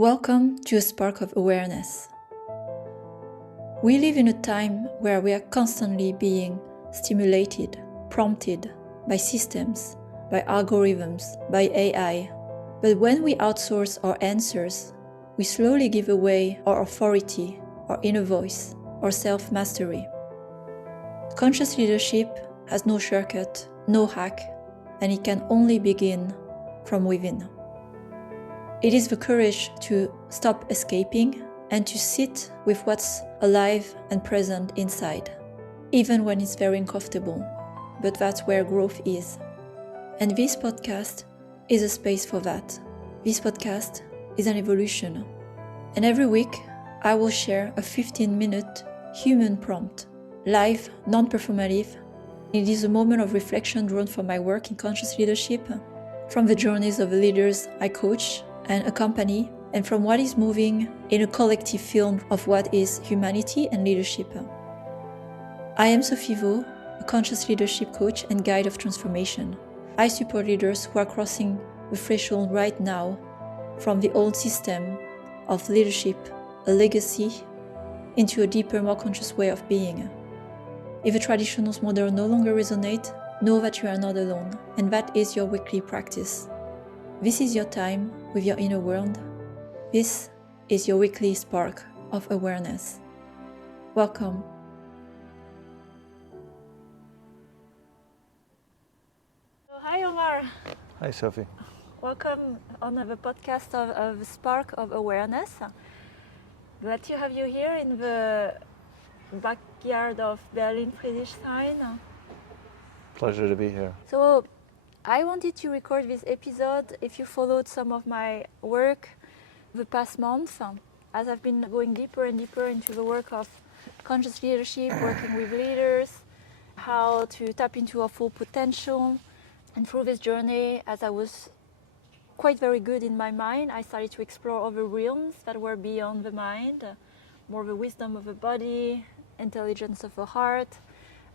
Welcome to a Spark of Awareness. We live in a time where we are constantly being stimulated, prompted by systems, by algorithms, by AI. But when we outsource our answers, we slowly give away our authority, our inner voice, our self-mastery. Conscious leadership has no shortcut, no hack, and it can only begin from within. It is the courage to stop escaping and to sit with what's alive and present inside, even when it's very uncomfortable. But that's where growth is. And this podcast is a space for that. This podcast is an evolution. And every week, I will share a 15-minute human prompt, live, non-performative. It is a moment of reflection drawn from my work in conscious leadership, from the journeys of the leaders I coach and accompany, and from what is moving in a collective film of what is humanity and leadership. I am Sophie Vaux, a conscious leadership coach and guide of transformation. I support leaders who are crossing the threshold right now from the old system of leadership, a legacy, into a deeper, more conscious way of being. If the traditional model no longer resonates, know that you are not alone, and that is your weekly practice. This is your time with your inner world. This is your weekly spark of awareness. Welcome. Hi Omar. Hi Sophie. Welcome on the podcast of Spark of Awareness. Glad to have you here in the backyard of Berlin Friedrichshain. Pleasure to be here. So I wanted to record this episode. If you followed some of my work the past month, as I've been going deeper and deeper into the work of conscious leadership, working with leaders, how to tap into our full potential. And through this journey, as I was quite very good in my mind, I started to explore other realms that were beyond the mind, more the wisdom of the body, intelligence of the heart,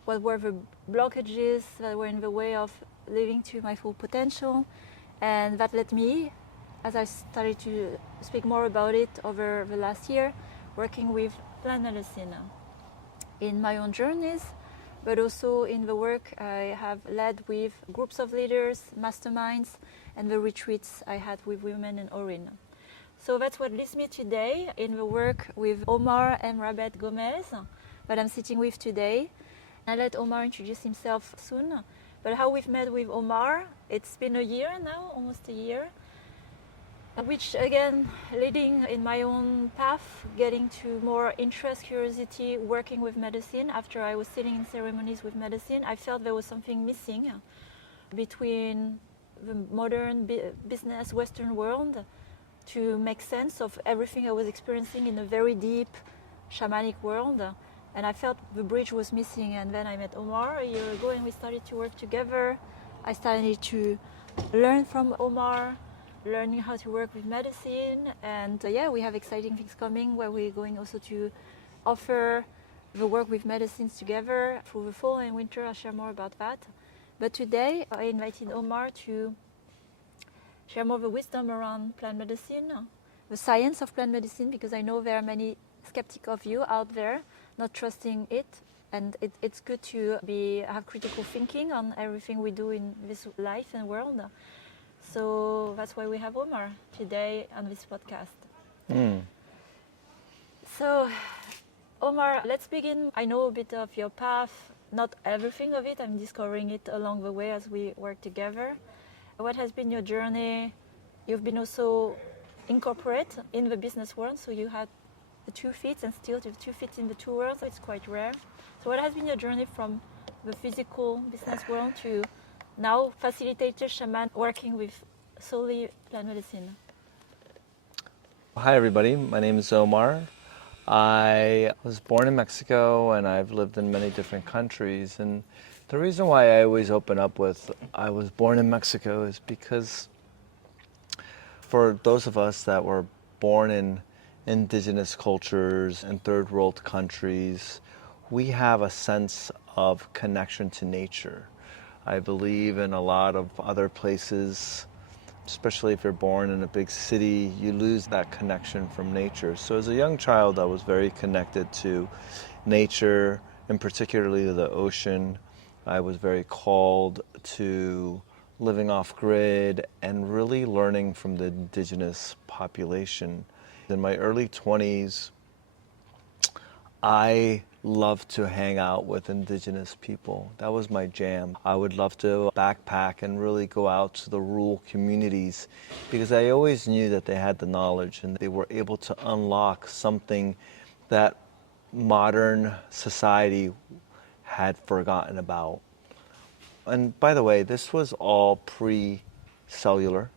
what were the blockages that were in the way of living to my full potential. And that led me, as I started to speak more about it over the last year, working with plant medicine in my own journeys, but also in the work I have led with groups of leaders, masterminds, and the retreats I had with women in Orin. So that's what leads me today in the work with Omar and Rabet Gomez that I'm sitting with today. I'll let Omar introduce himself soon. But how we've met with Omar, it's been a year now, almost a year, which again, leading in my own path, getting to more interest, curiosity, working with medicine. After I was sitting in ceremonies with medicine, I felt there was something missing between the modern business Western world to make sense of everything I was experiencing in a very deep shamanic world. And I felt the bridge was missing, and then I met Omar a year ago and we started to work together. I started to learn from Omar, learning how to work with medicine, and we have exciting things coming where we're going also to offer the work with medicines together through the fall and winter. I'll share more about that. But today I invited Omar to share more of the wisdom around plant medicine, the science of plant medicine, because I know there are many skeptics of you out there not trusting it, and it's good to have critical thinking on everything we do in this life and world. So that's why we have Omar today on this podcast. So Omar, let's begin. I know a bit of your path, not everything of it. I'm discovering it along the way as we work together. What has been your journey? You've been also incorporate in the business world, so you had the 2 feet and still the 2 feet in the two worlds. It's quite rare. So what has been your journey from the physical business world to now facilitator, shaman, working with solely plant medicine? Hi everybody, my name is Omar. I was born in Mexico and I've lived in many different countries, and the reason why I always open up with I was born in Mexico is because for those of us that were born in indigenous cultures and third world countries, we have a sense of connection to nature. I believe in a lot of other places especially if you're born in a big city, you lose that connection from nature. So as a young child, I was very connected to nature, and particularly the ocean. I was very called to living off grid and really learning from the indigenous population. In my early 20s, I loved to hang out with indigenous people. That was my jam. I would love to backpack and really go out to the rural communities because I always knew that they had the knowledge and they were able to unlock something that modern society had forgotten about. And by the way, this was all pre-cellular.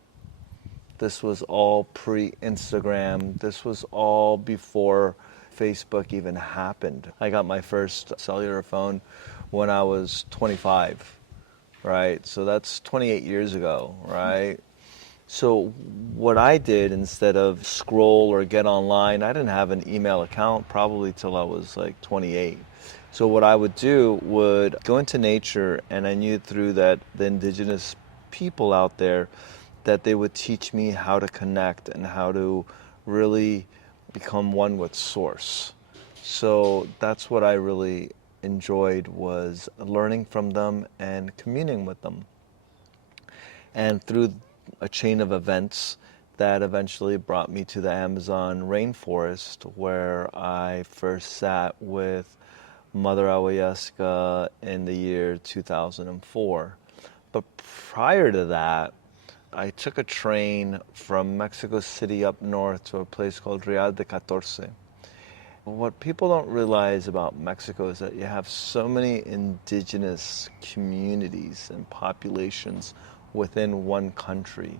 This was all pre-Instagram. This was all before Facebook even happened. I got my first cellular phone when I was 25, right? So that's 28 years ago, right? So what I did, instead of scroll or get online, I didn't have an email account probably till I was like 28. So what I would do would go into nature, and I knew through that the indigenous people out there that they would teach me how to connect and how to really become one with source. So that's what I really enjoyed, was learning from them and communing with them. And through a chain of events that eventually brought me to the Amazon rainforest, where I first sat with Mother Awayaska in the year 2004. But prior to that, I took a train from Mexico City up north to a place called Real de Catorce. What people don't realize about Mexico is that you have so many indigenous communities and populations within one country.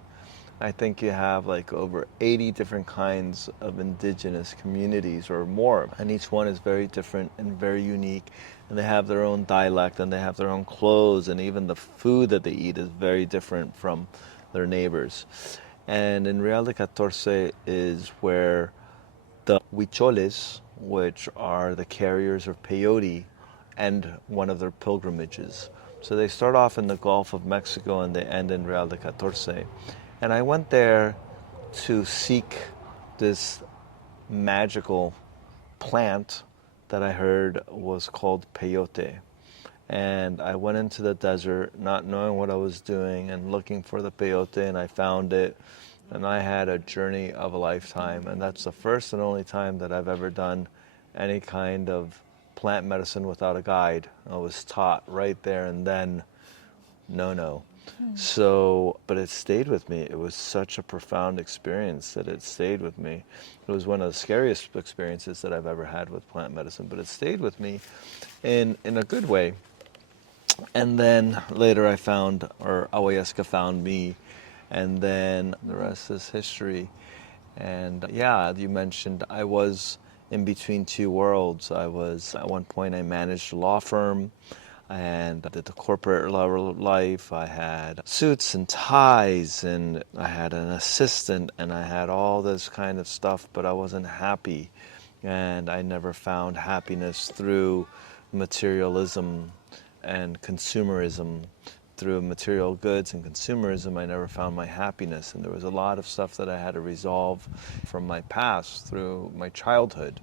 I think you have like over 80 different kinds of indigenous communities or more, and each one is very different and very unique, and they have their own dialect and they have their own clothes, and even the food that they eat is very different from their neighbors. And in Real de Catorce is where the Huicholes, which are the carriers of peyote, end one of their pilgrimages. So they start off in the Gulf of Mexico and they end in Real de Catorce. And I went there to seek this magical plant that I heard was called peyote. And I went into the desert not knowing what I was doing and looking for the peyote, and I found it. And I had a journey of a lifetime. And that's the first and only time that I've ever done any kind of plant medicine without a guide. I was taught right there and then, no. So, but it stayed with me. It was such a profound experience that it stayed with me. It was one of the scariest experiences that I've ever had with plant medicine, but it stayed with me in a good way. And then later I found, or Awayaska found me, and then the rest is history. And yeah, you mentioned I was in between two worlds. At one point I managed a law firm and I did the corporate life. I had suits and ties, and I had an assistant, and I had all this kind of stuff, but I wasn't happy. And I never found happiness through materialism and consumerism. Through material goods and consumerism, I never found my happiness. And there was a lot of stuff that I had to resolve from my past through my childhood.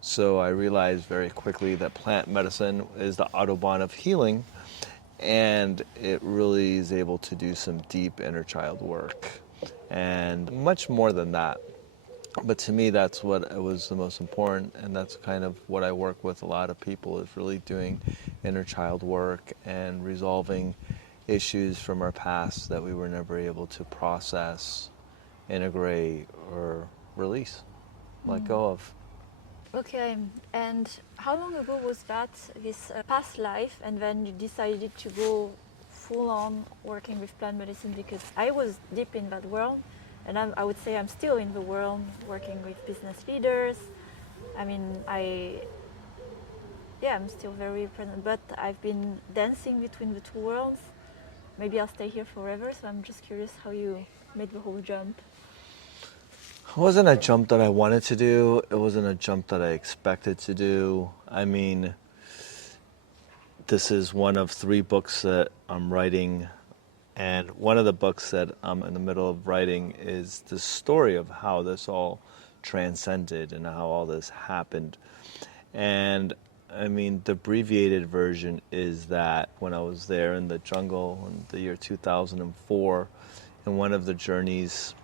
So I realized very quickly that plant medicine is the Autobahn of healing, and it really is able to do some deep inner child work, and much more than that. But to me, that's what was the most important, and that's kind of what I work with a lot of people, is really doing inner child work and resolving issues from our past that we were never able to process, integrate, or release, let go of. Okay, and how long ago was that, this past life, and then you decided to go full on working with plant medicine? Because I was deep in that world, and I would say I'm still in the world working with business leaders. I mean, I'm still very present, but I've been dancing between the two worlds. Maybe I'll stay here forever, so I'm just curious how you made the whole jump. It wasn't a jump that I wanted to do. It wasn't a jump that I expected to do. I mean, this is one of 3 books that I'm writing, And one of the books that I'm in the middle of writing is the story of how this all transcended and how all this happened. And I mean, the abbreviated version is that when I was there in the jungle in the year 2004, in one of the journeys,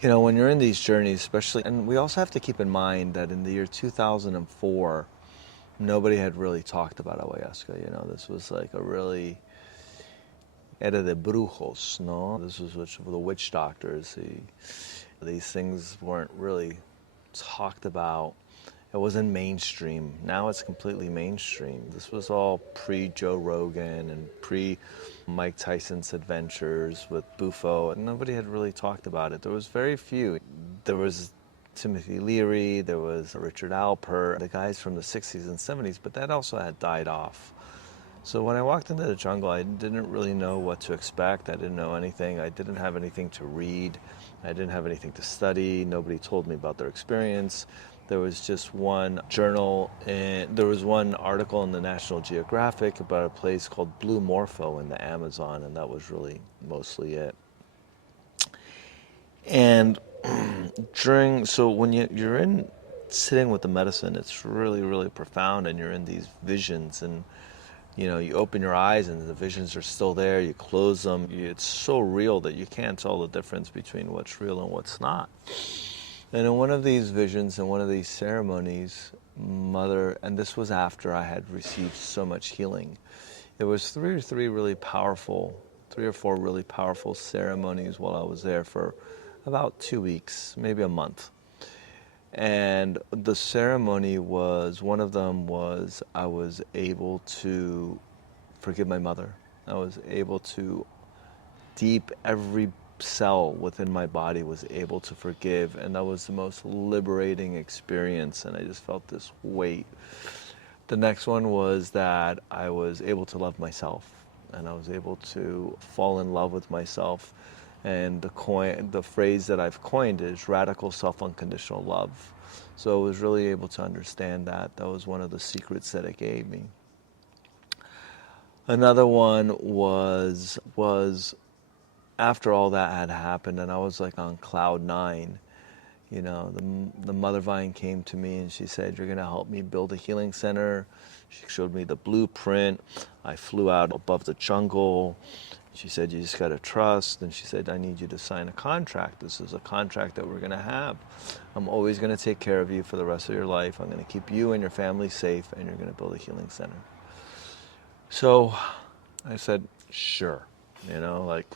you know, when you're in these journeys, especially, and we also have to keep in mind that in the year 2004, nobody had really talked about ayahuasca. You know, this was like a really era de brujos, no? This was the witch doctors. These things weren't really talked about. It wasn't mainstream. Now it's completely mainstream. This was all pre-Joe Rogan and pre-Mike Tyson's adventures with Bufo. And nobody had really talked about it. There was very few. There was Timothy Leary, there was Richard Alpert, the guys from the 60s and 70s, but that also had died off. So when I walked into the jungle, I didn't really know what to expect. I didn't know anything. I didn't have anything to read. I didn't have anything to study. Nobody told me about their experience. There was just one journal, and there was one article in the National Geographic about a place called Blue Morpho in the Amazon, and that was really mostly it. And so when you're in sitting with the medicine, it's really, really profound, and you're in these visions, and you know, you open your eyes and the visions are still there, you close them, it's so real that you can't tell the difference between what's real and what's not. And in one of these visions, in one of these ceremonies, Mother, and this was after I had received so much healing, it was three or four really powerful ceremonies while I was there for about 2 weeks, maybe a month. And the ceremony one of them was I was able to forgive my mother. I was able to, every cell within my body was able to forgive, and that was the most liberating experience, and I just felt this weight. The next one was that I was able to love myself, and I was able to fall in love with myself. And the phrase that I've coined is radical self-unconditional love. So I was really able to understand that. That was one of the secrets that it gave me. Another one was after all that had happened, and I was like on cloud 9. You know, the Mother Vine came to me and she said, "You're going to help me build a healing center." She showed me the blueprint. I flew out above the jungle. She said, "You just got to trust." And she said, "I need you to sign a contract. This is a contract that we're going to have. I'm always going to take care of you for the rest of your life. I'm going to keep you and your family safe, and you're going to build a healing center." So I said, sure. You know, like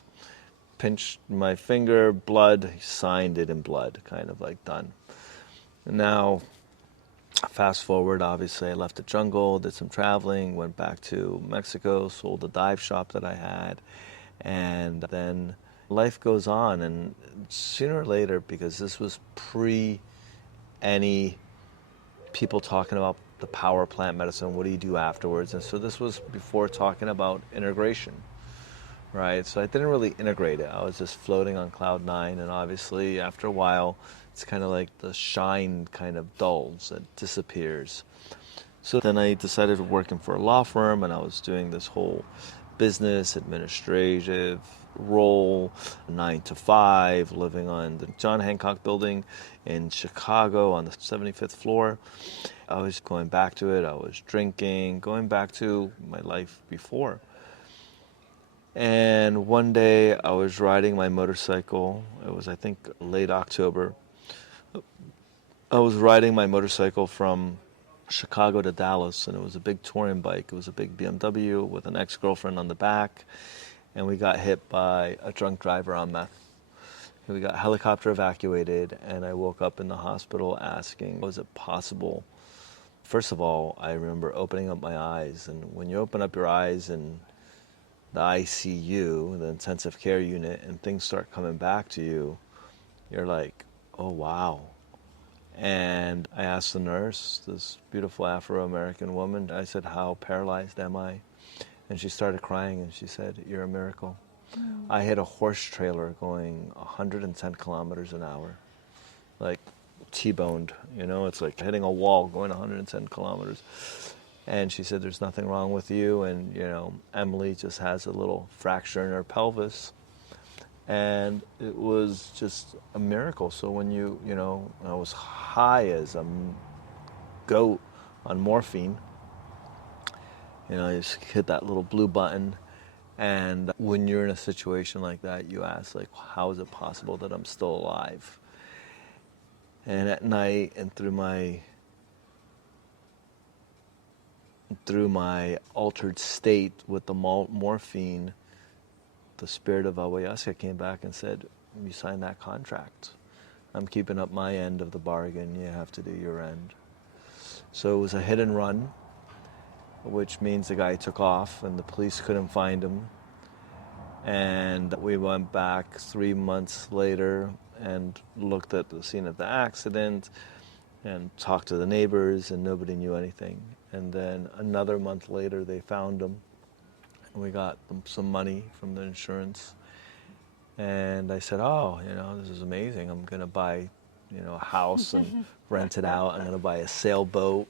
pinched my finger, blood, signed it in blood, kind of like done. And now, fast forward, obviously I left the jungle, did some traveling, went back to Mexico, sold the dive shop that I had, and then life goes on. And sooner or later, because this was pre any people talking about the power plant medicine, what do you do afterwards? And so this was before talking about integration, right? So I didn't really integrate it. I was just floating on cloud 9, and obviously after a while, it's kind of like the shine kind of dulls, it disappears. So then I decided to working for a law firm, and I was doing this whole business administrative role, 9 to 5, living on the John Hancock building in Chicago on the 75th floor. I was going back to it. I was drinking, going back to my life before. And one day I was riding my motorcycle. It was, I think, late October. I was riding my motorcycle from Chicago to Dallas, and it was a big touring bike. It was a big BMW with an ex-girlfriend on the back, and we got hit by a drunk driver on meth. We got helicopter evacuated, and I woke up in the hospital asking, was it possible? First of all, I remember opening up my eyes, and when you open up your eyes in the ICU, the intensive care unit, and things start coming back to you, you're like, oh wow. And I asked the nurse, this beautiful Afro-American woman, I said, how paralyzed am I? And she started crying, and she said, you're a miracle. I hit a horse trailer going 110 kilometers an hour, like T-boned, you know, it's like hitting a wall going 110 kilometers. And she said, there's nothing wrong with you. And, you know, Emily just has a little fracture in her pelvis. And it was just a miracle. So when you know, I was high as a goat on morphine. You know, you just hit that little blue button. And when you're in a situation like that, you ask, like, how is it possible that I'm still alive? And at night and through my altered state with the morphine, the spirit of Awayaska came back and said, you signed that contract. I'm keeping up my end of the bargain. You have to do your end. So it was a hit and run, which means the guy took off and the police couldn't find him. And we went back 3 months later and looked at the scene of the accident and talked to the neighbors, and nobody knew anything. And then another month later, they found him, and we got them some money from the insurance. And I said, oh, you know, this is amazing. I'm going to buy, you know, a house and rent it out. I'm going to buy a sailboat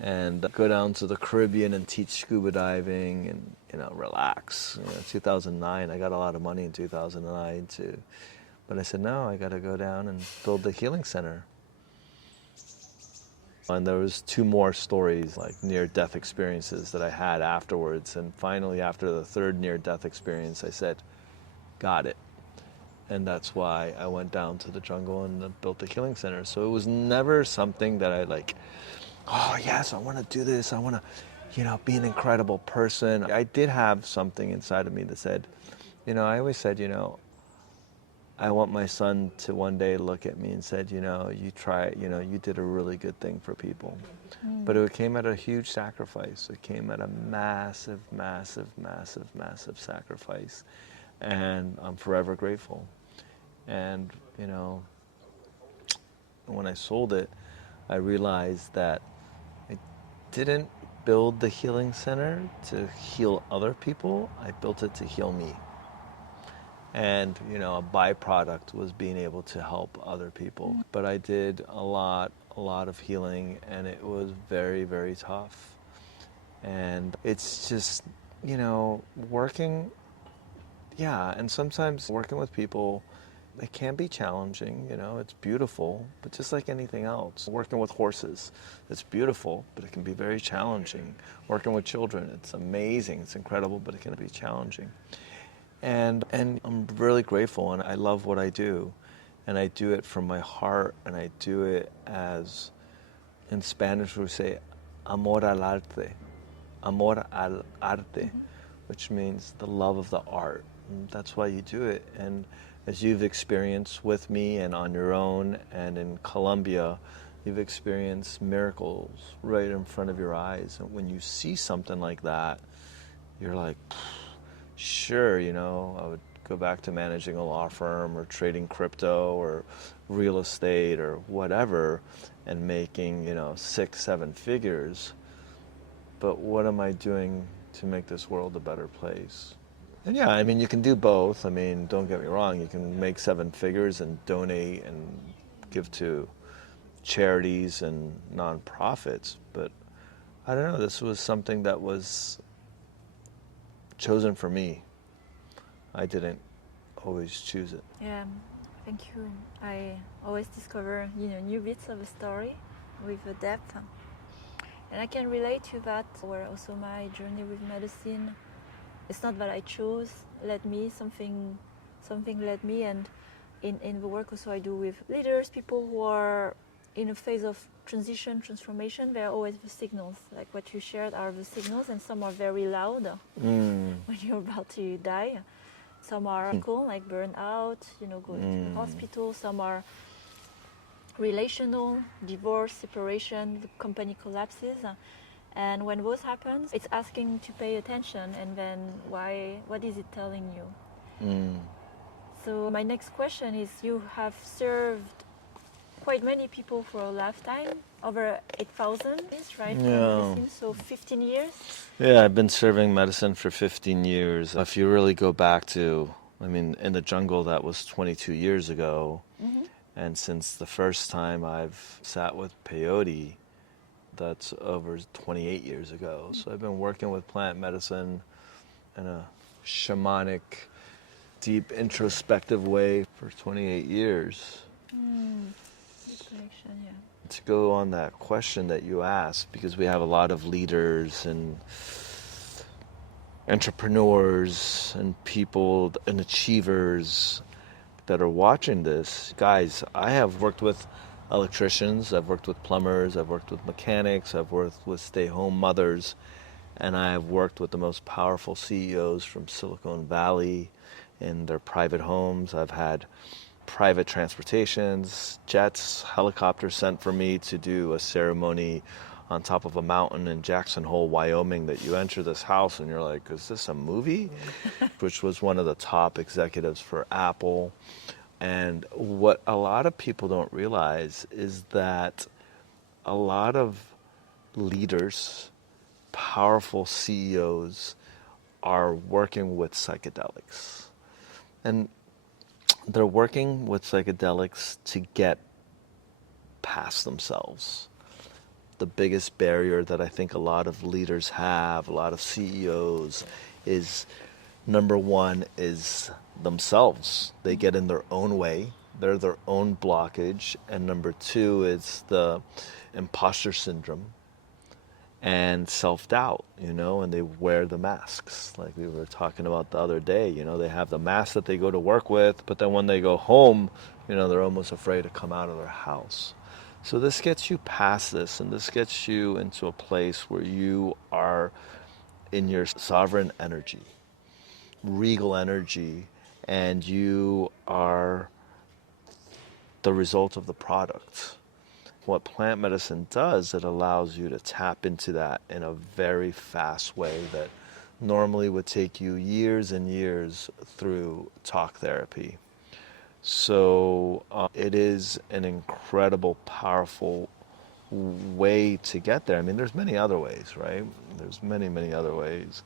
and go down to the Caribbean and teach scuba diving and, you know, relax. You know, 2009, I got a lot of money in 2009 too. But I said, no, I got to go down and build the healing center. And there was 2 more stories, like near-death experiences that I had afterwards. And finally, after the 3rd near-death experience, I said, got it. And that's why I went down to the jungle and built the healing center. So it was never something that I like, oh yes, I want to do this. I want to, you know, be an incredible person. I did have something inside of me that said, you know, I always said, you know, I want my son to one day look at me and said, you know, you did a really good thing for people. But it came at a huge sacrifice. It came at a massive, massive, massive, massive sacrifice. And I'm forever grateful. And, you know, when I sold it, I realized that I didn't build the healing center to heal other people. I built it to heal me. And, you know, a byproduct was being able to help other people. But I did a lot of healing, and it was very, very tough. And it's just, you know, and sometimes working with people, it can be challenging, you know, it's beautiful, but just like anything else. Working with horses, it's beautiful, but it can be very challenging. Working with children, it's amazing, it's incredible, but it can be challenging. And I'm really grateful, and I love what I do. And I do it from my heart, and I do it as, in Spanish we say, amor al arte. Amor al arte, which means the love of the art. And that's why you do it. And as you've experienced with me and on your own and in Colombia, you've experienced miracles right in front of your eyes. And when you see something like that, you're like, sure, you know, I would go back to managing a law firm or trading crypto or real estate or whatever and making, you know, 6-7 figures. But what am I doing to make this world a better place? And yeah, I mean, you can do both. I mean, don't get me wrong, you can make 7 figures and donate and give to charities and nonprofits. But I don't know, this was something that was chosen for me. I didn't always choose it. Yeah, thank you. I always discover, you know, new bits of a story with a depth. And I can relate to that, where also my journey with medicine, it's not that I chose, something led me. And in the work also I do with leaders, people who are in a phase of transition, transformation, there are always the signals, like what you shared are the signals, and some are very loud when you're about to die. Some are cool, like burnout, you know, going to the hospital. Some are relational, divorce, separation, the company collapses. And when those happens, it's asking to pay attention, and then what is it telling you? So my next question is, you have served quite many people for a lifetime, over 8,000, right? Yeah. So 15 years? Yeah, I've been serving medicine for 15 years. If you really go back to, I mean, in the jungle, that was 22 years ago. And since the first time I've sat with peyote, That's over 28 years ago. So I've been working with plant medicine in a shamanic, deep, introspective way for 28 years. Good connection, yeah. To go on that question that you asked, because we have a lot of leaders and entrepreneurs and people and achievers that are watching this. Guys, I have worked with electricians, I've worked with plumbers, I've worked with mechanics, I've worked with stay-home mothers, and I've worked with the most powerful CEOs from Silicon Valley in their private homes. I've had private transportations, jets, helicopters sent for me to do a ceremony on top of a mountain in Jackson Hole, Wyoming, that you enter this house and you're like, is this a movie? Which was one of the top executives for Apple. And what a lot of people don't realize is that a lot of leaders, powerful CEOs, are working with psychedelics. And they're working with psychedelics to get past themselves. The biggest barrier that I think a lot of leaders have, a lot of CEOs, is number one is themselves. They get in their own way. They're their own blockage. And number two is the imposter syndrome and self-doubt, and they wear the masks like we were talking about the other day. They have the mask that they go to work with, but then when they go home, they're almost afraid to come out of their house. So this gets you past this, and this gets you into a place where you are in your sovereign energy, regal energy, and you are the result of the product. What plant medicine does, it allows you to tap into that in a very fast way that normally would take you years and years through talk therapy. So it is an incredible, powerful way to get there. I mean, there's many other ways, right? There's many, many other ways.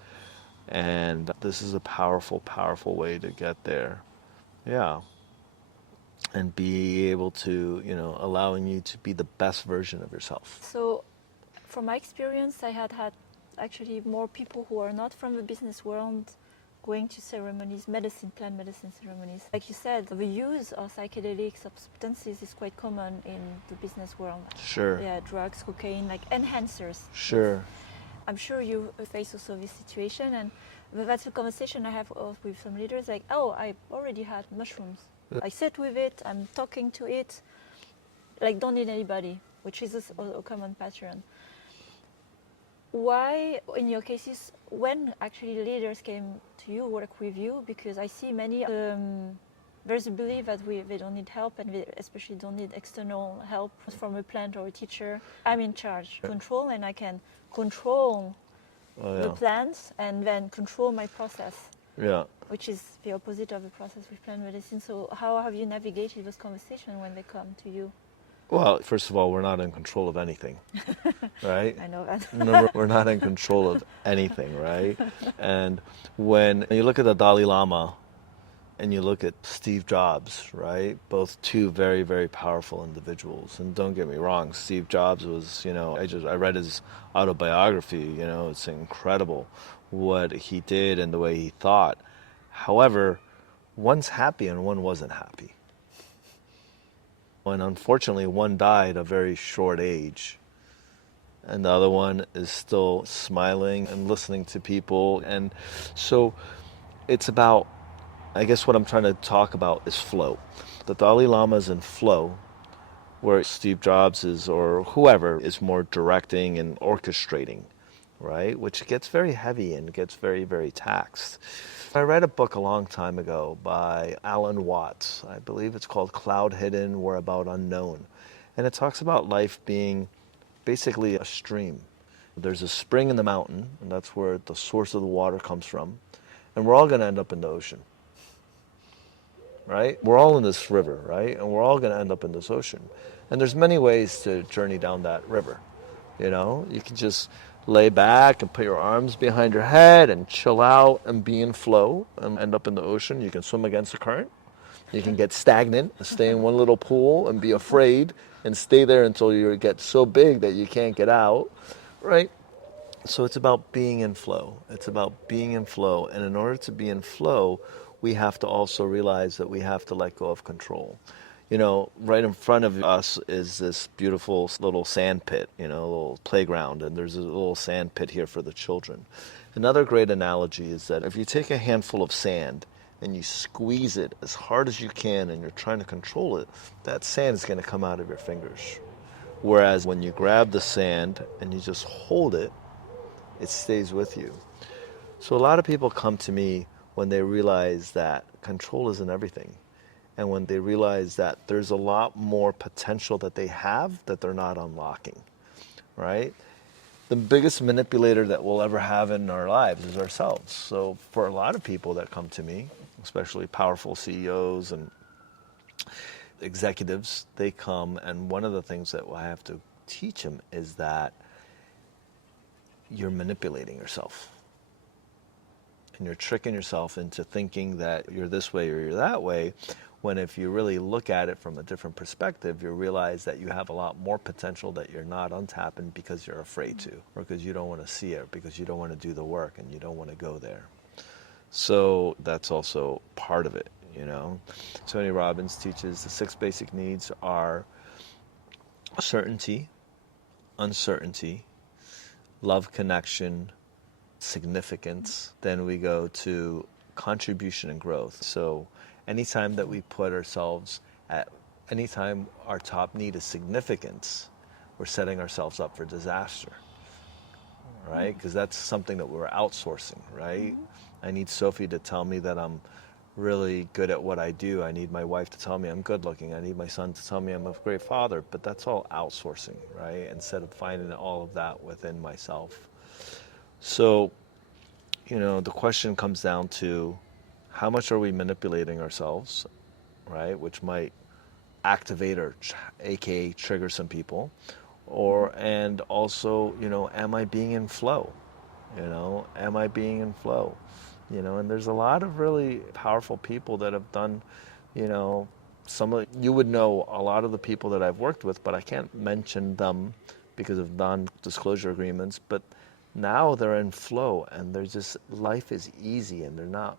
And this is a powerful, powerful way to get there. Yeah. And be able to, allowing you to be the best version of yourself. So, from my experience, I had actually more people who are not from the business world going to ceremonies, plant medicine ceremonies. Like you said, the use of psychedelics, of substances is quite common in the business world. Sure. Yeah, drugs, cocaine, like enhancers. Sure. I'm sure you face also this situation, and that's a conversation I have with some leaders, like, oh, I already had mushrooms. I sit with it, I'm talking to it, like don't need anybody, which is a common pattern. Why, in your cases, when actually leaders came to you, work with you, because I see many, there's a belief that they don't need help, and they especially don't need external help from a plant or a teacher. I'm in charge, control, and I can control the plants and then control my process. Yeah. Which is the opposite of the process with plant medicine. So how have you navigated this conversation when they come to you? Well, first of all, we're not in control of anything, right? I know that. No, we're not in control of anything, right? And when you look at the Dalai Lama and you look at Steve Jobs, right? Both two very, very powerful individuals. And don't get me wrong, Steve Jobs was, I read his autobiography, it's incredible what he did and the way he thought. However, one's happy and one wasn't happy. And unfortunately, one died a very short age. And the other one is still smiling and listening to people. And so it's about, I guess what I'm trying to talk about is flow. The Dalai Lama is in flow, where Steve Jobs is, or whoever, is more directing and orchestrating, right? Which gets very heavy and gets very, very taxed. I read a book a long time ago by Alan Watts. I believe it's called Cloud Hidden, Whereabout Unknown. And it talks about life being basically a stream. There's a spring in the mountain, and that's where the source of the water comes from. And we're all going to end up in the ocean, right? We're all in this river, right? And we're all going to end up in this ocean. And there's many ways to journey down that river. You can just lay back and put your arms behind your head and chill out and be in flow and end up in the ocean. You can swim against the current, You can get stagnant, stay in one little pool and be afraid and stay there until you get so big that you can't get out, right? So it's about being in flow. It's about being in flow. And in order to be in flow, we have to also realize that we have to let go of control. You know, right in front of us is this beautiful little sand pit, you know, a little playground, and there's a little sand pit here for the children. Another great analogy is that if you take a handful of sand and you squeeze it as hard as you can and you're trying to control it, that sand is going to come out of your fingers. Whereas when you grab the sand and you just hold it, it stays with you. So a lot of people come to me when they realize that control isn't everything. And when they realize that there's a lot more potential that they have that they're not unlocking, right? The biggest manipulator that we'll ever have in our lives is ourselves. So for a lot of people that come to me, especially powerful CEOs and executives, they come, and one of the things that I have to teach them is that you're manipulating yourself. And you're tricking yourself into thinking that you're this way or you're that way, when if you really look at it from a different perspective, you realize that you have a lot more potential that you're not untapping because you're afraid to, or because you don't want to see it, because you don't want to do the work and you don't want to go there. So that's also part of it, you know. Tony Robbins teaches the 6 basic needs are certainty, uncertainty, love, connection, significance. Then we go to contribution and growth. So anytime that we put ourselves at, anytime our top need is significance, we're setting ourselves up for disaster, right? Because that's something that we're outsourcing, right? I need Sophie to tell me that I'm really good at what I do. I need my wife to tell me I'm good looking. I need my son to tell me I'm a great father. But that's all outsourcing, right? Instead of finding all of that within myself. So, you know, the question comes down to how much are we manipulating ourselves, right? Which might activate or aka trigger some people. Or, and also, you know, am I being in flow? You know, am I being in flow? You know, and there's a lot of really powerful people that have done, you know, some of, you would know a lot of the people that I've worked with, but I can't mention them because of non-disclosure agreements. But now they're in flow and they're just, life is easy and they're not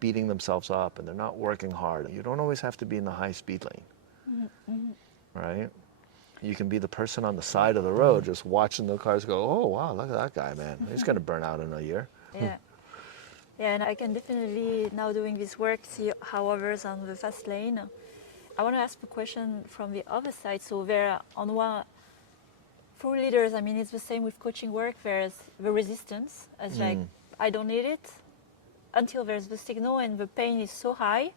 beating themselves up and they're not working hard. You don't always have to be in the high speed lane, right? You can be the person on the side of the road just watching the cars go, oh, wow, look at that guy, man. He's going to burn out in a year. Yeah. Yeah, and I can definitely, now doing this work, see how others on the fast lane. I want to ask a question from the other side. So there, on one, for leaders, I mean, it's the same with coaching work. There's the resistance, as like, I don't need it, until there's the signal and the pain is so high,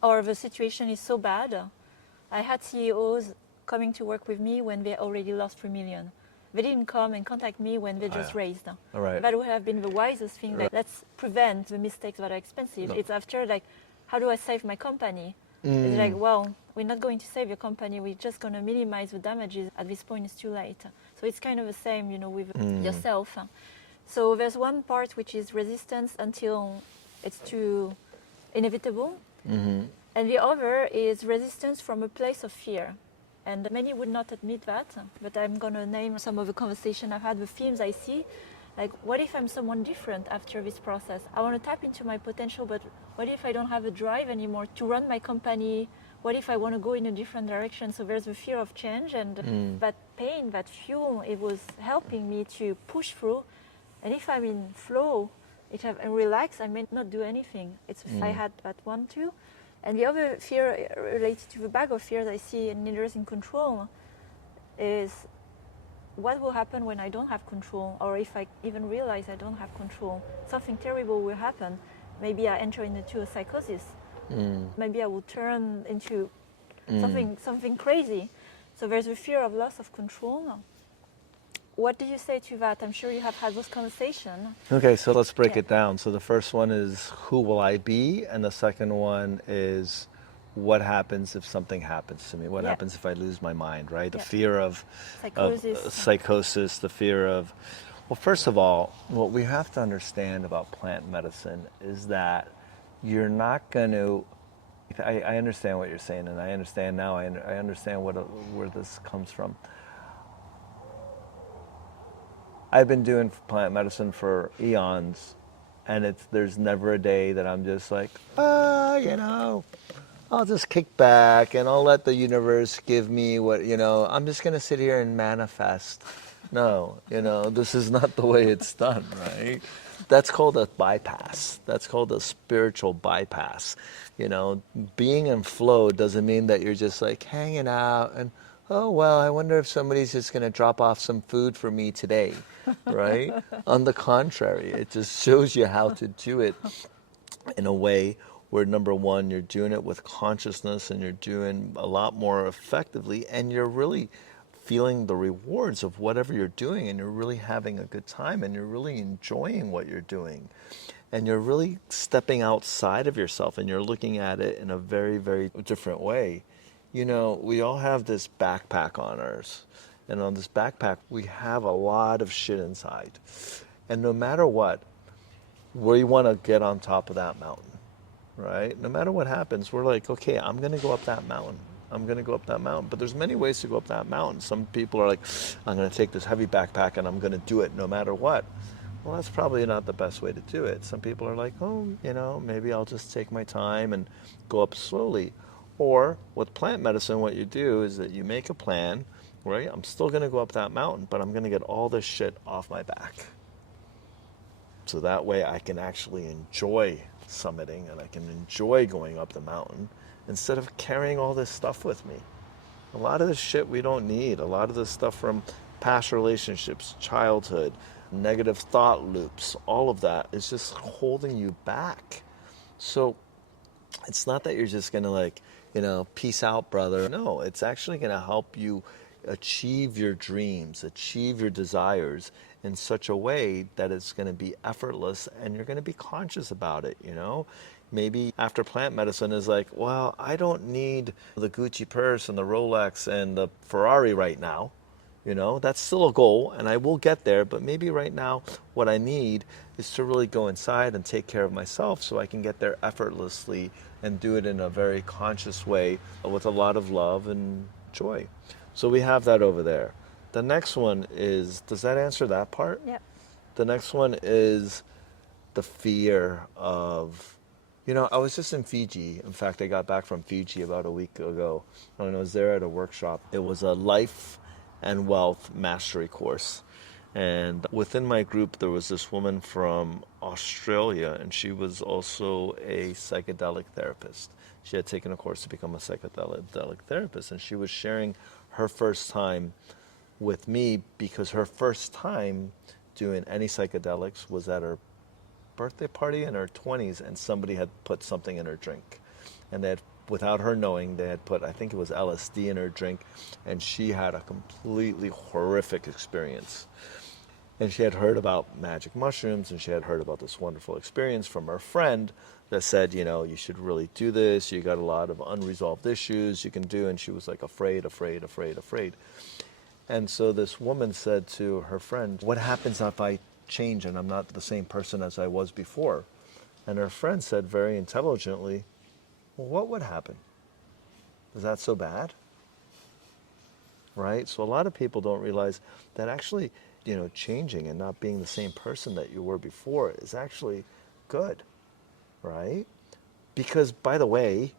or the situation is so bad. I had CEOs coming to work with me when they already lost 3 million. They didn't come and contact me when they just raised. Right. That would have been the wisest thing. Like, let's prevent the mistakes that are expensive. No. It's after, like, how do I save my company? It's like, well, we're not going to save your company. We're just going to minimize the damages. At this point, it's too late. So it's kind of the same, you know, with yourself. So there's one part which is resistance until it's too inevitable. And the other is resistance from a place of fear. And many would not admit that, but I'm going to name some of the conversation I've had, the themes I see. Like, what if I'm someone different after this process? I want to tap into my potential, but what if I don't have a drive anymore to run my company? What if I want to go in a different direction? So there's the fear of change, and that pain, that fuel, it was helping me to push through. And if I'm in flow, and relax, I may not do anything. I had that one too. And the other fear related to the bag of fears I see in leaders in control is what will happen when I don't have control, or if I even realize I don't have control. Something terrible will happen. Maybe I enter into a psychosis. Maybe I will turn into something crazy. So there's a fear of loss of control. What do you say to that? I'm sure you have had those conversations. Okay, so let's break it down. So the first one is, who will I be? And the second one is, what happens if something happens to me? What happens if I lose my mind, right? The fear of psychosis, the fear of... Well, first of all, what we have to understand about plant medicine is that you're not going to I understand what you're saying, and I understand now. I understand where this comes from. I've been doing plant medicine for eons, and there's never a day that I'm just like, I'll just kick back and I'll let the universe give me what, I'm just going to sit here and manifest. No, this is not the way it's done, right? That's called a bypass. That's called a spiritual bypass. Being in flow doesn't mean that you're just like hanging out and, oh, well, I wonder if somebody's just going to drop off some food for me today, right? On the contrary, it just shows you how to do it in a way where, number one, you're doing it with consciousness and you're doing a lot more effectively, and you're really feeling the rewards of whatever you're doing, and you're really having a good time, and you're really enjoying what you're doing, and you're really stepping outside of yourself, and you're looking at it in a very, very different way. We all have this backpack on ours, and on this backpack we have a lot of shit inside, and no matter what, we want to get on top of that mountain, right? No matter what happens, we're like, okay, I'm going to go up that mountain. I'm going to go up that mountain. But there's many ways to go up that mountain. Some people are like, I'm going to take this heavy backpack and I'm going to do it no matter what. Well, that's probably not the best way to do it. Some people are like, oh, maybe I'll just take my time and go up slowly. Or with plant medicine, what you do is that you make a plan, right? I'm still going to go up that mountain, but I'm going to get all this shit off my back. So that way I can actually enjoy summiting and I can enjoy going up the mountain instead of carrying all this stuff with me. A lot of this shit we don't need. A lot of this stuff from past relationships, childhood, negative thought loops, all of that is just holding you back. So it's not that you're just going to peace out, brother. No, it's actually going to help you achieve your dreams, achieve your desires in such a way that it's going to be effortless and you're going to be conscious about it, Maybe after plant medicine is like, well, I don't need the Gucci purse and the Rolex and the Ferrari right now. That's still a goal and I will get there, but maybe right now what I need is to really go inside and take care of myself so I can get there effortlessly and do it in a very conscious way with a lot of love and joy. So we have that over there. The next one is, does that answer that part? Yeah. The next one is the fear of, I was just in Fiji. In fact, I got back from Fiji about a week ago. And I was there at a workshop. It was a life and wealth mastery course. And within my group, there was this woman from Australia, and she was also a psychedelic therapist. She had taken a course to become a psychedelic therapist, and she was sharing her first time with me because her first time doing any psychedelics was at her birthday party in her 20s, and somebody had put something in her drink. And they had, without her knowing, they had put, I think it was LSD in her drink, and she had a completely horrific experience. And she had heard about magic mushrooms, and she had heard about this wonderful experience from her friend that said, you should really do this. You got a lot of unresolved issues you can do. And she was like afraid. And so this woman said to her friend, what happens if I change and I'm not the same person as I was before? And her friend said very intelligently, well, what would happen? Is that so bad? Right? So a lot of people don't realize that actually, changing and not being the same person that you were before is actually good, right? Because, by the way,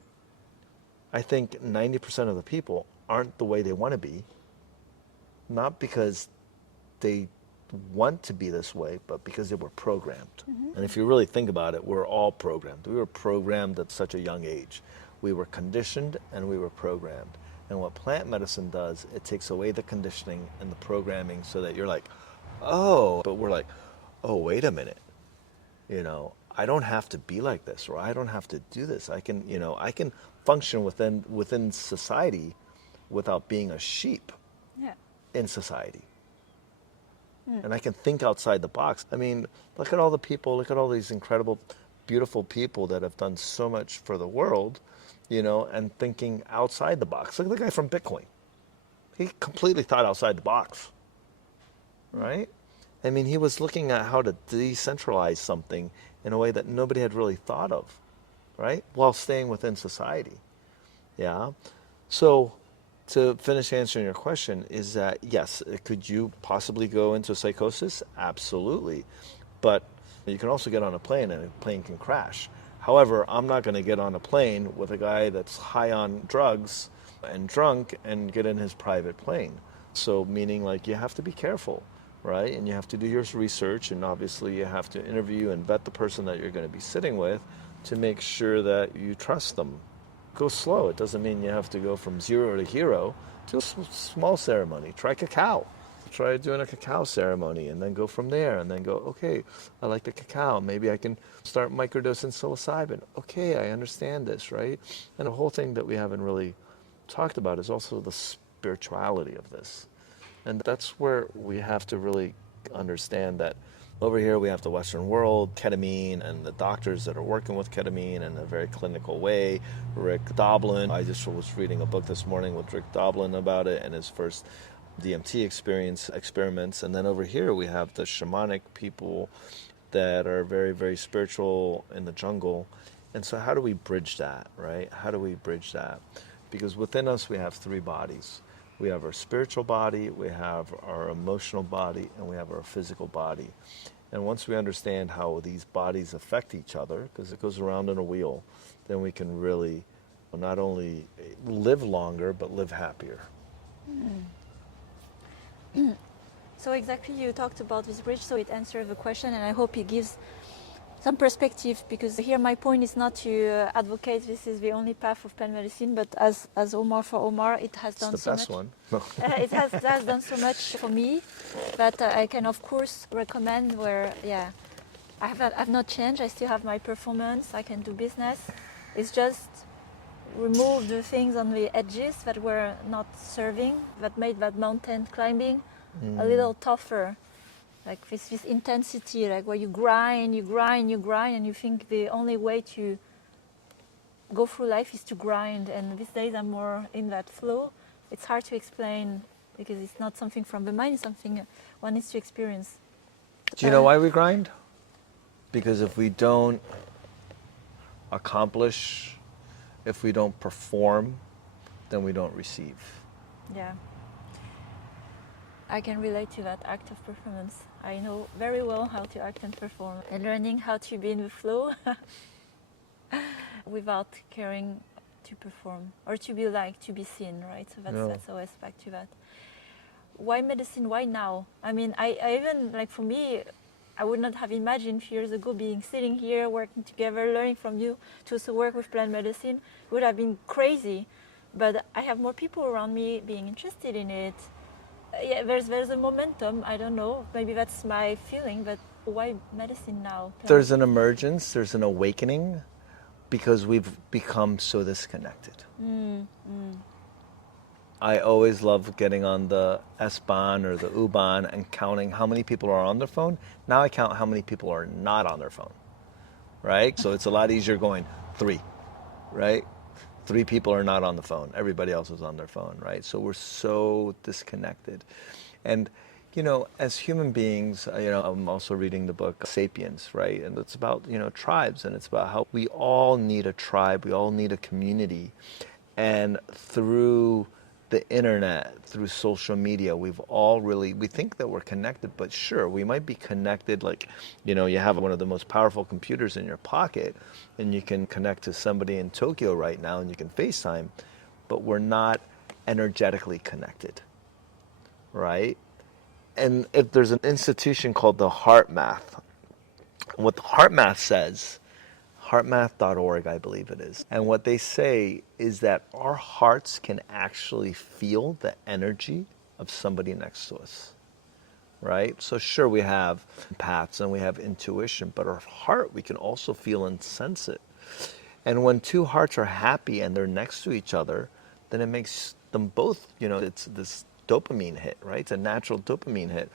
I think 90% of the people aren't the way they want to be, not because they want to be this way, but because they were programmed. Mm-hmm. And if you really think about it, we're all programmed. We were programmed at such a young age. We were conditioned and we were programmed. And what plant medicine does, it takes away the conditioning and the programming so that you're like, oh, but we're like, oh, wait a minute. I don't have to be like this, or I don't have to do this. I can function within society without being a sheep in society. And I can think outside the box. I mean, look at all the people, look at all these incredible, beautiful people that have done so much for the world, and thinking outside the box. Look at the guy from Bitcoin. He completely thought outside the box, right? I mean, he was looking at how to decentralize something in a way that nobody had really thought of. right? While staying within society. Yeah. So to finish answering your question is that yes, could you possibly go into psychosis? Absolutely. But you can also get on a plane and a plane can crash. However, I'm not going to get on a plane with a guy that's high on drugs and drunk and get in his private plane. So meaning like you have to be careful, right? And you have to do your research, and obviously you have to interview and vet the person that you're going to be sitting with to make sure that you trust them. Go slow. It doesn't mean you have to go from zero to hero. Do a small ceremony. Try cacao. Try doing a cacao ceremony and then go from there and then go, okay, I like the cacao. Maybe I can start microdosing psilocybin. Okay, I understand this, right? And the whole thing that we haven't really talked about is also the spirituality of this. And that's where we have to really understand that over here we have the Western world, ketamine, and the doctors that are working with ketamine in a very clinical way. Rick Doblin, I just was reading a book this morning with Rick Doblin about it and his first DMT experiments. And then over here we have the shamanic people that are very, very spiritual in the jungle. And so how do we bridge that, right? How do we bridge that? Because within us we have three bodies. We have our spiritual body, we have our emotional body, and we have our physical body. And once we understand how these bodies affect each other, because it goes around in a wheel, then we can really not only live longer, but live happier. So exactly, you talked about this bridge, so it answers the question, and I hope it gives some perspective, because here my point is not to advocate this is the only path of plant medicine, but as Omar, for Omar, it has done so much. It's the best one. It has done so much for me that I can of course recommend where, I've not changed, I still have my performance, I can do business. It's just remove the things on the edges that were not serving, that made that mountain climbing a little tougher. Like this intensity, like where you grind, and you think the only way to go through life is to grind. And these days I'm more in that flow. It's hard to explain because it's not something from the mind, it's something one needs to experience. Do you know why we grind? Because if we don't accomplish, if we don't perform, then we don't receive. Yeah. I can relate to that act of performance. I know very well how to act and perform, and learning how to be in the flow without caring to perform or to be liked, to be seen, right? So that's always back to that. Why medicine? Why now? I mean, I even, like for me, I would not have imagined a few years ago being sitting here, working together, learning from you to also work with plant medicine. It would have been crazy. But I have more people around me being interested in it. Yeah, there's a momentum. I don't know. Maybe that's my feeling. But why medicine now? There's an emergence. There's an awakening, because we've become so disconnected. I always love getting on the S-Bahn or the U-Bahn and counting how many people are on their phone. Now I count how many people are not on their phone, right? So it's a lot easier going 3, right? 3 people are not on the phone. Everybody else is on their phone, right? So we're so disconnected. And, you know, as human beings, you know, I'm also reading the book Sapiens, right? And it's about, you know, tribes, and it's about how we all need a tribe. We all need a community. And through the internet, through social media, we think that we're connected, but sure, we might be connected, like, you know, you have one of the most powerful computers in your pocket and you can connect to somebody in Tokyo right now and you can FaceTime, but we're not energetically connected, right? And if there's an institution called the HeartMath, what the HeartMath says, heartmath.org, I believe it is. And what they say is that our hearts can actually feel the energy of somebody next to us, right? So sure, we have empaths and we have intuition, but our heart, we can also feel and sense it. And when 2 hearts are happy and they're next to each other, then it makes them both, you know, it's this dopamine hit, right? It's a natural dopamine hit.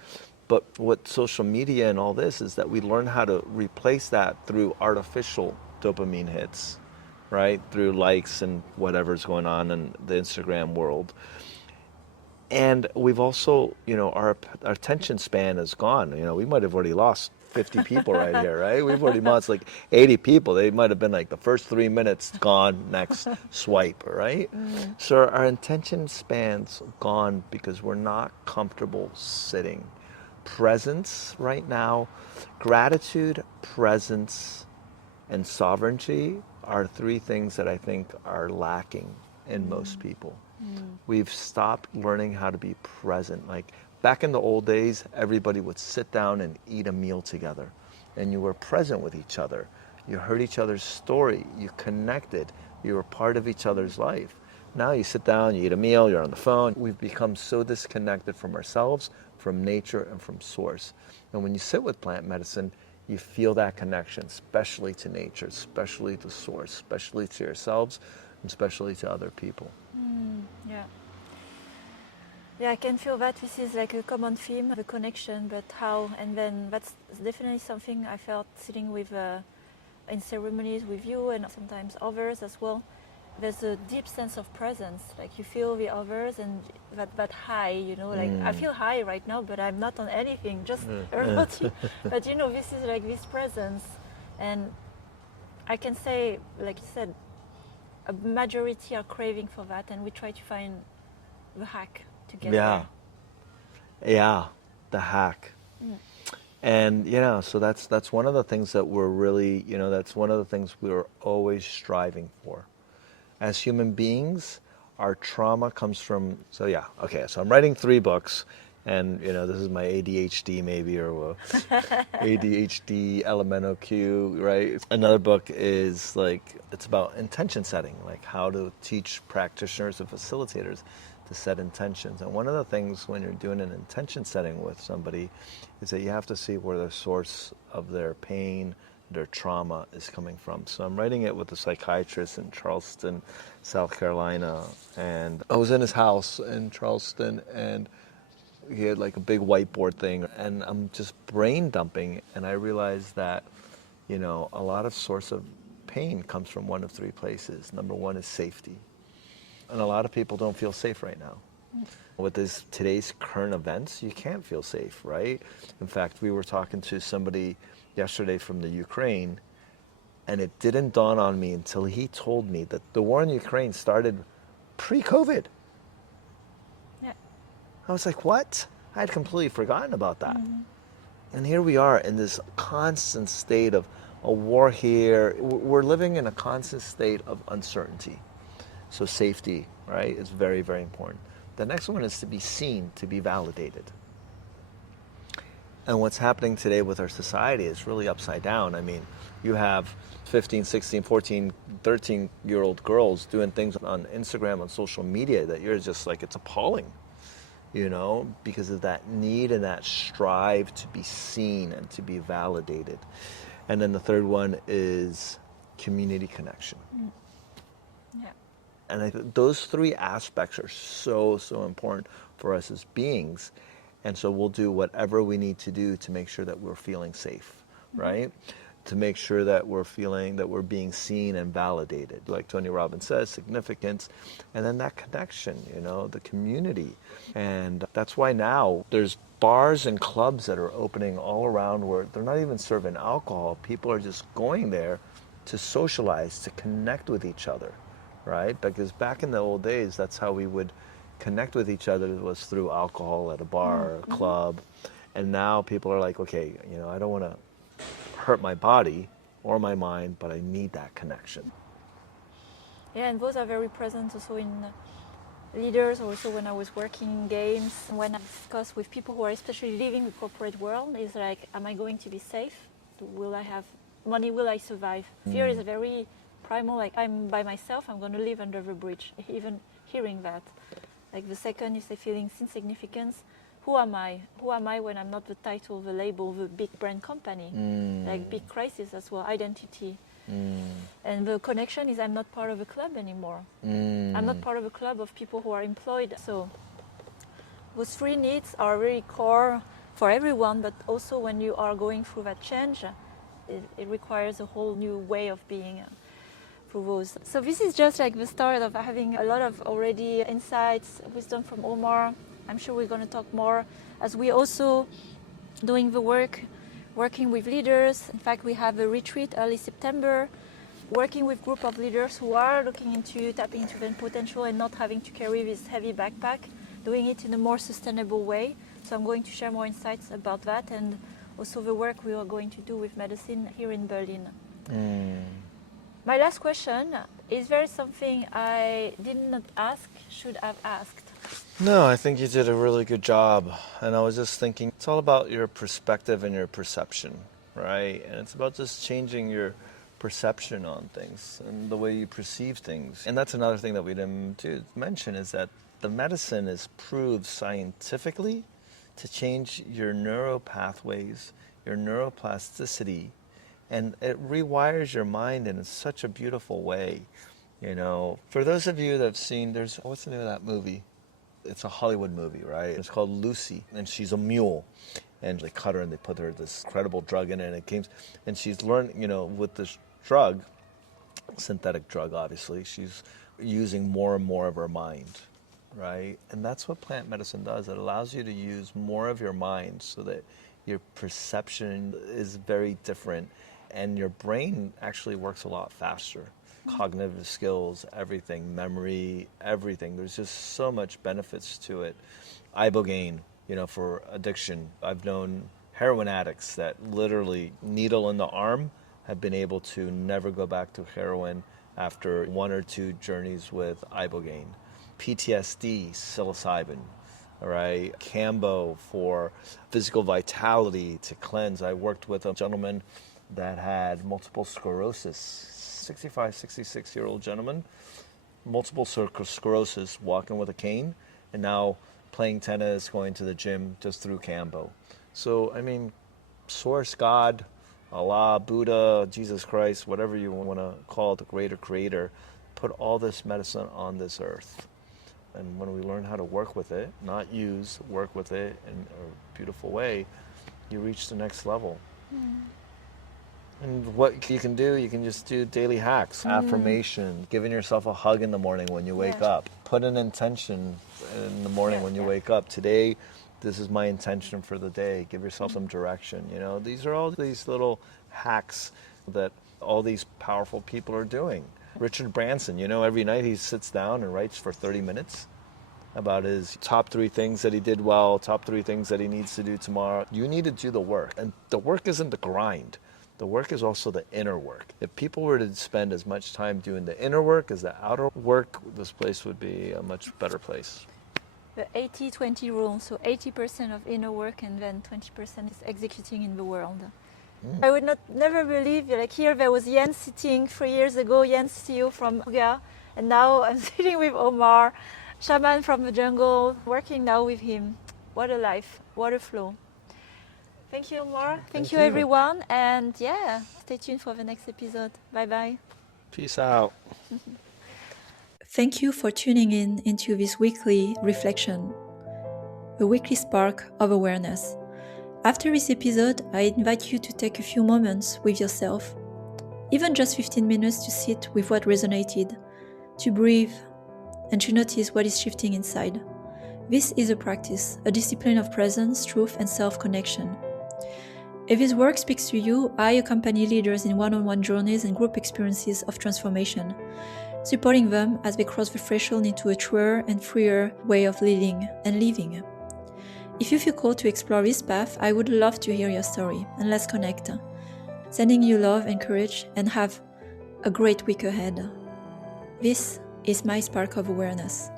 But what social media and all this is that we learn how to replace that through artificial dopamine hits, right? Through likes and whatever's going on in the Instagram world. And we've also, you know, our attention span is gone. You know, we might have already lost 50 people right here, right? We've already launched like 80 people. They might have been like the first 3 minutes gone, next swipe, right? So our attention span's gone because we're not comfortable sitting. Presence right now, gratitude, presence, and sovereignty are three things that I think are lacking in most people. We've stopped learning how to be present. Like back in the old days, everybody would sit down and eat a meal together, and you were present with each other. You heard each other's story, you connected, you were part of each other's life. Now you sit down, you eat a meal, you're on the phone. We've become so disconnected from ourselves, from nature, and from source. And when you sit with plant medicine, you feel that connection, especially to nature, especially to source, especially to yourselves, and especially to other people. Yeah. Yeah, I can feel that this is like a common theme, the connection, but how, and then that's definitely something I felt sitting with in ceremonies with you and sometimes others as well. There's a deep sense of presence, like you feel the others and that high, you know, like I feel high right now, but I'm not on anything, just around you. But you know, this is like this presence, and I can say, like you said, a majority are craving for that, and we try to find the hack to get Yeah. Yeah, the hack. And so that's one of the things that we're really, that's one of the things we're always striving for. As human beings, our trauma comes from, so I'm writing 3 books, and this is my ADHD maybe, or ADHD elemental Q, right? Another book is like, it's about intention setting, like how to teach practitioners and facilitators to set intentions. And one of the things when you're doing an intention setting with somebody is that you have to see where the source of their pain, their trauma is coming from. So I'm writing it with a psychiatrist in Charleston, South Carolina. And I was in his house in Charleston, and he had like a big whiteboard thing, and I'm just brain dumping, and I realized that, a lot of source of pain comes from one of 3 places. Number 1 is safety. And a lot of people don't feel safe right now. With today's current events, you can't feel safe, right? In fact, we were talking to somebody yesterday from the Ukraine, and it didn't dawn on me until he told me that the war in Ukraine started pre-COVID. Yeah. I was like, what? I had completely forgotten about that. And here we are in this constant state of a war here. We're living in a constant state of uncertainty. So safety, right, is very, very important. The next one is to be seen, to be validated. And what's happening today with our society is really upside down. I mean, you have 15, 16, 14, 13-year-old girls doing things on Instagram, on social media that you're just like, it's appalling, because of that need and that strive to be seen and to be validated. And then the third one is community connection. Yeah. And I think those 3 aspects are so, so important for us as beings. And so we'll do whatever we need to do to make sure that we're feeling safe, right? To make sure that we're feeling that we're being seen and validated. Like Tony Robbins says, significance, and then that connection, the community. And that's why now there's bars and clubs that are opening all around where they're not even serving alcohol. People are just going there to socialize, to connect with each other, right? Because back in the old days, that's how we would connect with each other, was through alcohol at a bar or a club. And now people are like, okay, I don't want to hurt my body or my mind, but I need that connection. Yeah, and those are very present also in leaders, also when I was working in games, when I discuss with people who are especially living the corporate world, is like, am I going to be safe? Will I have money? Will I survive? Fear is a very primal, like I'm by myself, I'm going to live under the bridge. Even hearing that. Like the second is the feeling insignificance. Who am I? Who am I when I'm not the title, the label, the big brand company? Like big crisis as well, identity. And the connection is I'm not part of a club anymore. I'm not part of a club of people who are employed. So those 3 needs are very core for everyone, but also when you are going through that change, it requires a whole new way of being. Through those. So this is just like the start of having a lot of already insights, wisdom from Omar. I'm sure we're going to talk more as we also doing the work working with leaders. In fact, we have a retreat early September, working with group of leaders who are looking into tapping into their potential and not having to carry this heavy backpack, doing it in a more sustainable way. So I'm going to share more insights about that and also the work we are going to do with medicine here in Berlin. My last question, is there something I did not ask, should have asked? No, I think you did a really good job. And I was just thinking, it's all about your perspective and your perception, right? And it's about just changing your perception on things and the way you perceive things. And that's another thing that we didn't mention is that the medicine is proved scientifically to change your neural pathways, your neuroplasticity, and it rewires your mind in such a beautiful way. You know, for those of you that have seen, what's the name of that movie? It's a Hollywood movie, right? It's called Lucy, and she's a mule. And they cut her and they put her this incredible drug in it, and she's learned, you know, with this drug, synthetic drug obviously, she's using more and more of her mind, right? And that's what plant medicine does. It allows you to use more of your mind so that your perception is very different and your brain actually works a lot faster. Cognitive skills, everything, memory, everything. There's just so much benefits to it. Ibogaine, you know, for addiction. I've known heroin addicts that literally needle in the arm have been able to never go back to heroin after 1 or 2 journeys with Ibogaine. PTSD, psilocybin, all right? Cambo for physical vitality to cleanse. I worked with a gentleman that had multiple sclerosis, 65, 66-year-old gentleman, multiple sclerosis, walking with a cane, and now playing tennis, going to the gym just through Cambo. So, I mean, Source, God, Allah, Buddha, Jesus Christ, whatever you want to call it, the greater creator, put all this medicine on this earth. And when we learn how to work with it, not use, work with it in a beautiful way, you reach the next level. And what you can do, you can just do daily hacks, affirmation, giving yourself a hug in the morning when you wake up. Put an intention in the morning when you wake up. Today, this is my intention for the day. Give yourself some direction. You know, these are all these little hacks that all these powerful people are doing. Richard Branson, you know, every night he sits down and writes for 30 minutes about his top 3 things that he did well, top 3 things that he needs to do tomorrow. You need to do the work. And the work isn't the grind. The work is also the inner work. If people were to spend as much time doing the inner work as the outer work, this place would be a much better place. The 80-20 rule, so 80% of inner work and then 20% is executing in the world. I would never believe, like here there was Jens sitting 3 years ago, Jens CEO from Uga, and now I'm sitting with Omar, shaman from the jungle, working now with him. What a life, what a flow. Thank you, Omar. Thank you, everyone. And yeah, stay tuned for the next episode. Bye-bye. Peace out. Thank you for tuning in into this weekly reflection, a weekly spark of awareness. After this episode, I invite you to take a few moments with yourself, even just 15 minutes to sit with what resonated, to breathe, and to notice what is shifting inside. This is a practice, a discipline of presence, truth, and self-connection. If this work speaks to you, I accompany leaders in one-on-one journeys and group experiences of transformation, supporting them as they cross the threshold into a truer and freer way of leading and living. If you feel called to explore this path, I would love to hear your story, and let's connect. Sending you love and courage, and have a great week ahead. This is my spark of awareness.